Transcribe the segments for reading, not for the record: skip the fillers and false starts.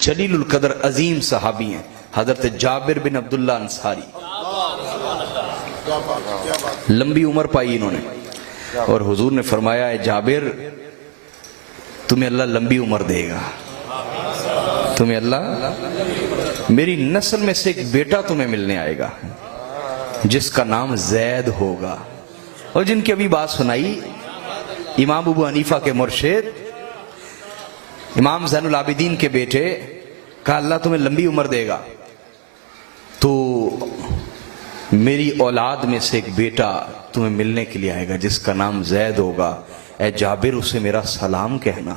जलीलुल कदर अजीम सहाबी हैं, हजरत जाबिर बिन अब्दुल्ला अंसारी। लंबी उम्र पाई इन्होंने और हुजूर ने फरमाया है जाबिर तुम्हें अल्लाह लंबी उम्र देगा, तुम्हें अल्लाह, मेरी नस्ल में से एक बेटा तुम्हें मिलने आएगा जिसका नाम जैद होगा। और जिनकी अभी बात सुनाई इमाम अबू हनीफा के मुर्शिद इमाम ज़ैनुल आबिदीन के बेटे कहा अल्लाह तुम्हें लंबी उम्र देगा, तो मेरी औलाद में से एक बेटा तुम्हें मिलने के लिए आएगा जिसका नाम जैद होगा। ए जाबिर उसे मेरा सलाम कहना।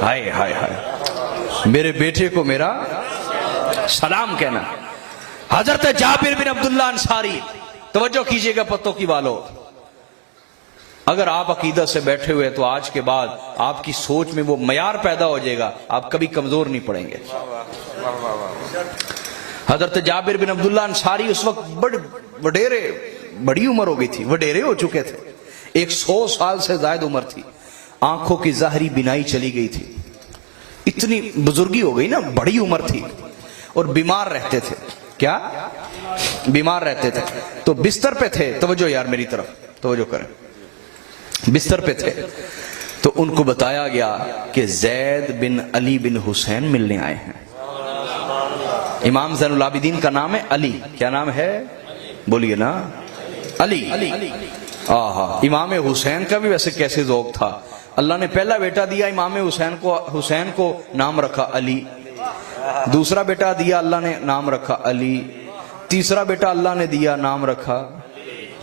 हाय हाय हाय, मेरे बेटे को मेरा सलाम कहना। हजरत जाबिर बिन अब्दुल्ला अंसारी, तवज्जो कीजिएगा पत्तों की वालों, अगर आप अकीदत से बैठे हुए तो आज के बाद आपकी सोच में वो मयार पैदा हो जाएगा, आप कभी कमजोर नहीं पड़ेंगे। हजरत जाबिर बिन अब्दुल्ला अंसारी उस वक्त वडेरे, बड़ी उम्र हो गई थी, वडेरे हो चुके थे, 100 साल से ज्यादा उम्र थी, आंखों की जाहरी बिनाई चली गई थी, इतनी बुजुर्गी हो गई ना, बड़ी उम्र थी और बीमार रहते थे। क्या बीमार रहते थे? तो बिस्तर पे थे, तवज्जो यार मेरी तरफ तवज्जो करें, बिस्तर पे थे तो उनको बताया गया कि जैद बिन अली बिन हुसैन मिलने आए हैं। इमाम ज़ैनुल आबिदीन का नाम है अली, क्या नाम है बोलिए ना, अली। आहा, इमाम हुसैन का भी वैसे कैसे ज़ौक़ था, अल्लाह ने पहला बेटा दिया इमाम हुसैन को नाम रखा अली, दूसरा बेटा दिया अल्लाह ने नाम रखा अली, तीसरा बेटा अल्लाह ने दिया नाम रखा,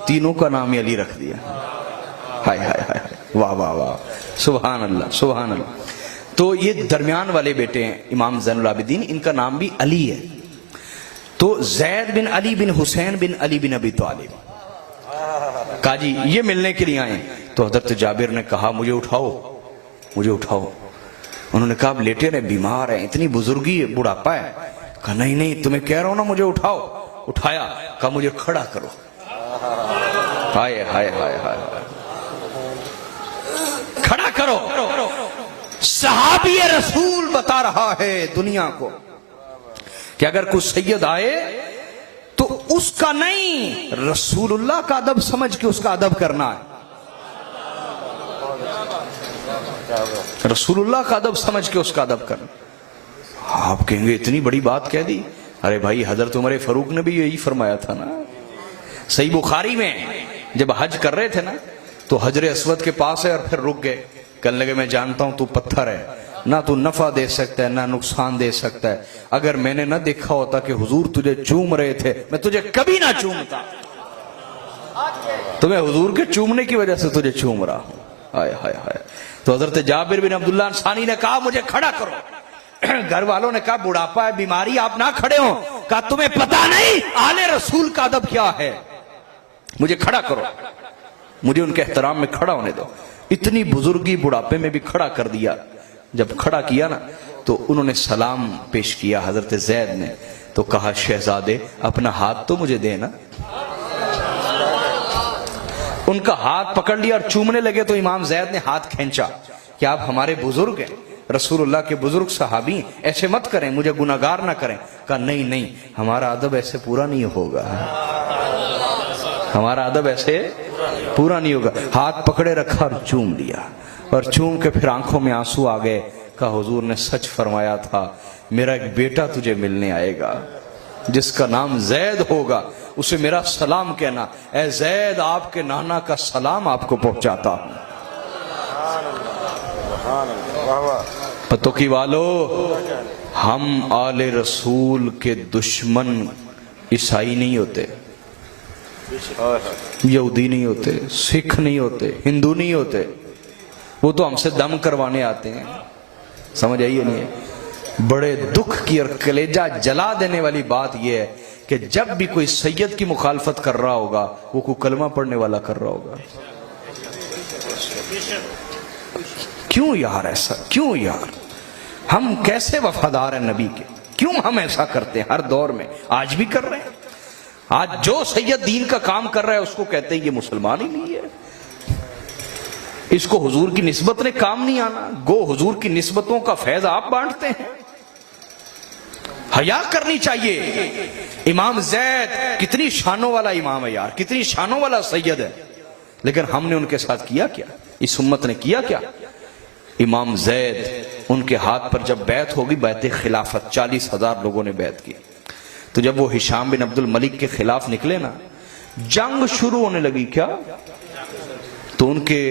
तीनों का नाम ही अली रख दिया। हाय हाय हाय, वाह वाह वाह, सुभान अल्लाह सुभान अल्लाह। तो ये दरमियान वाले बेटे हैं इमाम ज़ैनुल आबिदीन, इनका नाम भी अली है। तो जैद बिन अली बिन हुसैन बिन अली बिन अबी तालिब, कहा जी ये मिलने के लिए आए। तो हजरत जाबिर ने कहा मुझे उठाओ, मुझे उठाओ। उन्होंने कहा अब लेटे रहे, बीमार है, इतनी बुजुर्गी है, बुढ़ापा है। कहा नहीं नहीं तुम्हें कह रहा हूं ना मुझे उठाओ। उठाया, कहा मुझे खड़ा करो। हाय हाय हाय हाय, खड़ा करो। सहाबी रसूल बता रहा है दुनिया को कि अगर कुछ सैयद आए तो उसका नहीं, रसूलुल्लाह का अदब समझ के उसका अदब करना है, रसूलुल्लाह का अदब समझ के उसका अदब करना। आप कहेंगे इतनी बड़ी बात कह दी, अरे भाई हजरत उमर फारूक ने भी यही फरमाया था ना। सही बुखारी में जब हज कर रहे थे ना तो हजर अस्वद के पास है और फिर रुक गए, कहने लगे मैं जानता हूं तू पत्थर है, ना तू नफा दे सकता है ना नुकसान दे सकता है, अगर मैंने ना देखा होता कि हुजूर तुझे चूम रहे थे मैं तुझे कभी ना चूमता, तुम्हें हुजूर के चूमने की वजह से तुझे चूम रहा हूं। हाय हाय हाय। तो हजरत जाबिर बिन अब्दुल्ला अंसारी ने कहा मुझे खड़ा करो। घर वालों ने कहा बुढ़ापा है, बीमारी, आप ना खड़े हो। कहा तुम्हें पता नहीं आले रसूल का अदब क्या है, मुझे खड़ा करो, मुझे उनके एहतराम में खड़ा होने दो। इतनी बुजुर्गी बुढ़ापे में भी खड़ा कर दिया। जब खड़ा किया ना तो उन्होंने सलाम पेश किया हजरत जैद ने, तो कहा शहजादे अपना हाथ तो मुझे देना। उनका हाथ पकड़ लिया और चूमने लगे तो इमाम जैद ने हाथ खींचा कि आप हमारे बुजुर्ग हैं, रसूलुल्लाह के बुजुर्ग सहाबी, ऐसे मत करें, मुझे गुनाहगार ना करें। कहा नहीं नहीं हमारा अदब ऐसे पूरा नहीं होगा, हमारा अदब ऐसे पूरा नहीं होगा। हाथ पकड़े रखा और चूम लिया, और चूम के फिर आंखों में आंसू आ गए। कहा हुजूर ने सच फरमाया था, मेरा एक बेटा तुझे मिलने आएगा जिसका नाम जैद होगा, उसे मेरा सलाम कहना। ए जैद आपके नाना का सलाम आपको पहुंचाता हूं। पतों की वालो, हम आले रसूल के दुश्मन ईसाई नहीं होते, यहूदी नहीं होते, सिख नहीं होते, हिंदू नहीं होते, वो तो हमसे दम करवाने आते हैं। समझ आइए नहीं है। बड़े दुख की और कलेजा जला देने वाली बात यह है कि जब भी कोई सैयद की मुखालफत कर रहा होगा वो कोई कलमा पढ़ने वाला कर रहा होगा। क्यों यार ऐसा, क्यों यार, हम कैसे वफादार हैं नबी के, क्यों हम ऐसा करते हैं हर दौर में, आज भी कर रहे हैं। आज जो सैयद दीन का काम कर रहा है उसको कहते हैं ये मुसलमान ही नहीं है। इसको हुजूर की निस्बत ने काम नहीं आना। गो हुजूर की निस्बतों का फैज आप बांटते हैं। हया करनी चाहिए। इमाम जैद कितनी शानों वाला इमाम है यार, कितनी शानों वाला सैयद है, लेकिन हमने उनके साथ किया क्या? इस उम्मत ने किया क्या? इमाम जैद, उनके हाथ पर जब बैत होगी, बैत खिलाफत, 40,000 लोगों ने बैत की, तो जब वो हिशाम बिन अब्दुल मलिक के खिलाफ निकले ना, जंग शुरू होने लगी क्या, तो उनके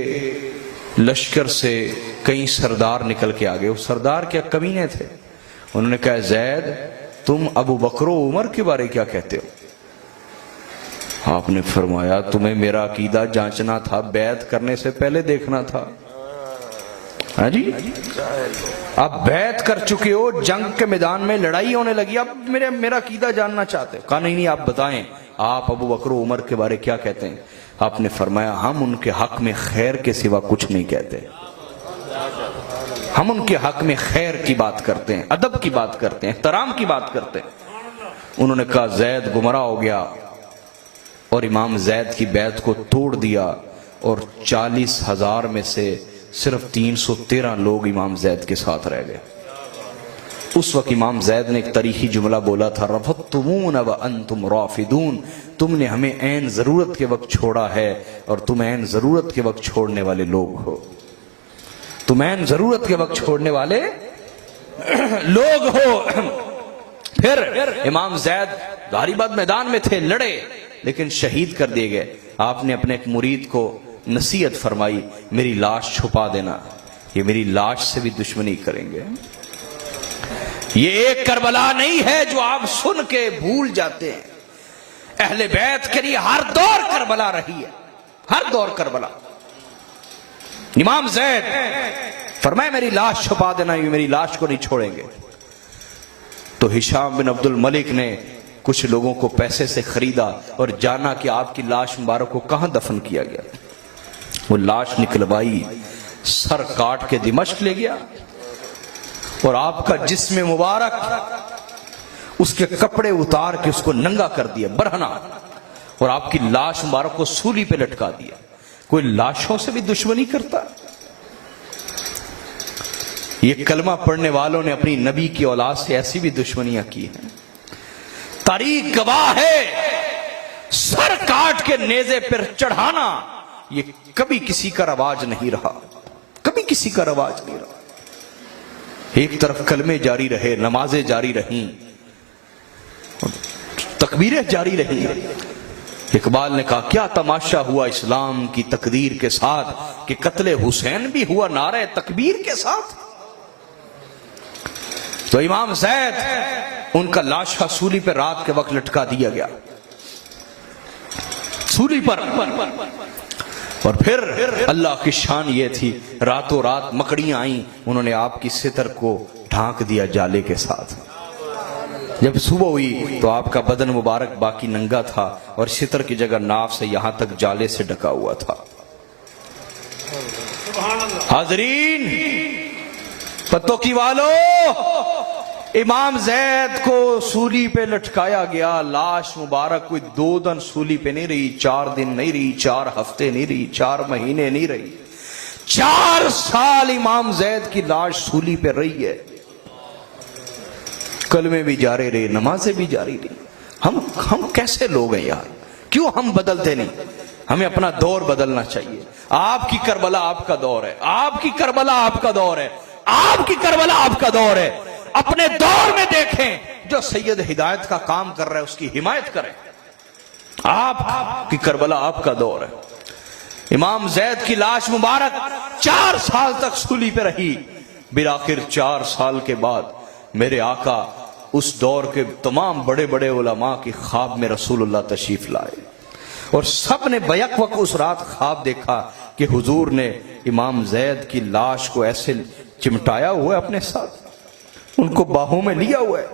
लश्कर से कई सरदार निकल के आ गए। वो सरदार क्या कमीने थे। उन्होंने कहा, जैद तुम अबू बकर उमर के बारे क्या कहते हो? आपने फरमाया, तुम्हें मेरा अकीदा जांचना था, बैत करने से पहले देखना था। हाँ जी, आप बैत कर चुके हो, जंग के मैदान में लड़ाई होने लगी, अब मेरा अकीदा जानना चाहते हो। कहा, नहीं, आप बताएं, आप अबू बकर उमर के बारे क्या कहते हैं? आपने फरमाया, हम उनके हक में खैर के सिवा कुछ नहीं कहते। हम उनके हक में खैर की बात करते हैं, अदब की बात करते हैं, एहतराम की बात करते हैं। उन्होंने कहा, जैद गुमराह हो गया, और इमाम जैद की बैत को तोड़ दिया, और 40,000 में से सिर्फ 313 लोग इमाम जैद के साथ रह गए। उस वक्त इमाम जैद ने एक तारीखी जुमला बोला था, रफ़तुमून व अंतुम राफिदून, तुमने हमें ऐन जरूरत के वक्त छोड़ा है, और तुम ऐन जरूरत के वक्त छोड़ने वाले लोग हो। तुम ऐन जरूरत के वक्त छोड़ने वाले लोग हो। फिर इमाम जैद दारिबाद मैदान में थे, लड़े, लेकिन शहीद कर दिए गए। आपने अपने एक मुरीद को नसीहत फरमाई, मेरी लाश छुपा देना, ये मेरी लाश से भी दुश्मनी करेंगे। ये एक करबला नहीं है जो आप सुन के भूल जाते हैं। अहले बैत के लिए हर दौर करबला रही है, हर दौर करबला। इमाम जैद फरमाए, मेरी लाश छुपा देना, ये मेरी लाश को नहीं छोड़ेंगे। तो हिशाम बिन अब्दुल मलिक ने कुछ लोगों को पैसे से खरीदा और जाना कि आपकी लाश मुबारक को कहां दफन किया गया। वो लाश निकलवाई, सर काट के दिमश्क ले गया, और आपका जिस्म मुबारक, उसके कपड़े उतार के उसको नंगा कर दिया, बरहना, और आपकी लाश मुबारक को सूली पे लटका दिया। कोई लाशों से भी दुश्मनी करता? ये कलमा पढ़ने वालों ने अपनी नबी की औलाद से ऐसी भी दुश्मनियां की हैं। तारीख गवाह है, सर काट के नेज़े पर चढ़ाना ये कभी किसी का रवाज नहीं रहा, कभी किसी का रवाज नहीं रहा। एक तरफ कलमे जारी रहे, नमाजें जारी रहीं, तकबीरें जारी रही। इकबाल ने कहा, क्या तमाशा हुआ इस्लाम की तकदीर के साथ कि कत्ले हुसैन भी हुआ नारे तकबीर के साथ। तो इमाम जैद, उनका लाशा सूली पर रात के वक्त लटका दिया गया, सूली पर। और फिर अल्लाह की शान ये थी, रातों रात मकड़ियां आई, उन्होंने आपकी सितर को ढांक दिया जाले के साथ। जब सुबह हुई तो आपका बदन मुबारक बाकी नंगा था, और सितर की जगह नाफ से यहां तक जाले से ढका हुआ था। हाजरीन, पत्तों की वालों, इमाम जैद को सूली पे लटकाया गया। लाश मुबारक कोई 2 दिन सूली पे नहीं रही, 4 दिन नहीं रही, 4 हफ्ते नहीं रही, 4 महीने नहीं रही, 4 साल इमाम जैद की लाश सूली पे रही है। कलमे भी जारी रहे, नमाजें भी जारी रही। हम कैसे लोग हैं यार, क्यों हम बदलते नहीं? हमें अपना दौर बदलना चाहिए। आपकी करबला आपका दौर है, आपकी करबला आपका दौर है, आपकी करबला आपका दौर है। अपने दौर में देखें, जो सैयद हिदायत का काम कर रहा है उसकी हिमायत करें। आपकी करबला आपका दौर है। इमाम जैद की लाश मुबारक 4 साल तक सूली पे रही। बिलाखिर 4 साल के बाद मेरे आका उस दौर के तमाम बड़े बड़े उलमा की ख्वाब में रसूलुल्लाह तशरीफ लाए, और सब ने बैक वक्त उस रात ख्वाब देखा कि हुजूर ने इमाम जैद की लाश को ऐसे चिमटाया हुआ है अपने साथ, उनको बाहों में लिया हुआ है,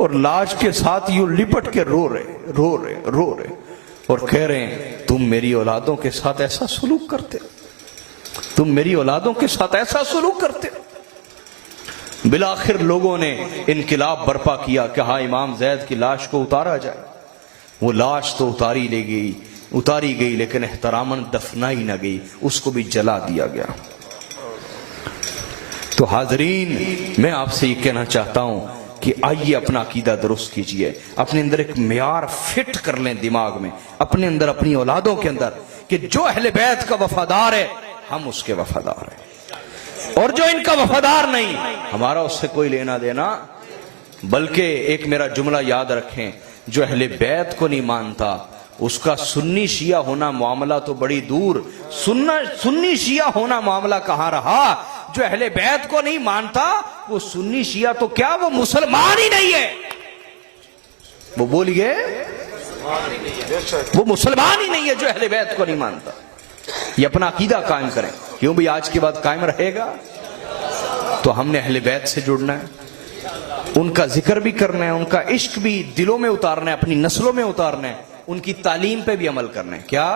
और लाश के साथ यूं लिपट के रो रहे और कह रहे हैं, तुम मेरी औलादों के साथ ऐसा सलूक करते, तुम मेरी औलादों के साथ ऐसा सलूक करते। बिलाखिर लोगों ने इनकिलाब बर्पा किया कि हाँ, इमाम जैद की लाश को उतारा जाए। वो लाश तो उतारी ले गई, उतारी गई लेकिन एहतरामन दफनाई न गई, उसको भी जला दिया गया। तो हाजरीन, मैं आपसे ये कहना चाहता हूं कि आइए अपना अकीदा दुरुस्त कीजिए, अपने अंदर एक मियार फिट कर लें दिमाग में, अपने अंदर, अपनी औलादों के अंदर, कि जो अहले बैत का वफादार है हम उसके वफादार हैं, और जो इनका वफादार नहीं हमारा उससे कोई लेना देना। बल्कि एक मेरा जुमला याद रखें, जो अहले बैत को नहीं मानता उसका सुन्नी शिया होना मामला तो बड़ी दूर, सुन्नी शिया होना मामला कहां रहा। जो अहले बैत को नहीं मानता वो सुन्नी शिया तो क्या, वो मुसलमान ही नहीं है। वो बोलिए, वो मुसलमान ही नहीं है जो अहले बैत को नहीं मानता। ये अपना अकीदा कायम करें, क्यों भी आज के बाद कायम रहेगा। तो हमने अहले बैत से जुड़ना है, उनका जिक्र भी करना है, उनका इश्क भी दिलों में उतारना है, अपनी नस्लों में उतारना है, उनकी तालीम पे भी अमल करना है। क्या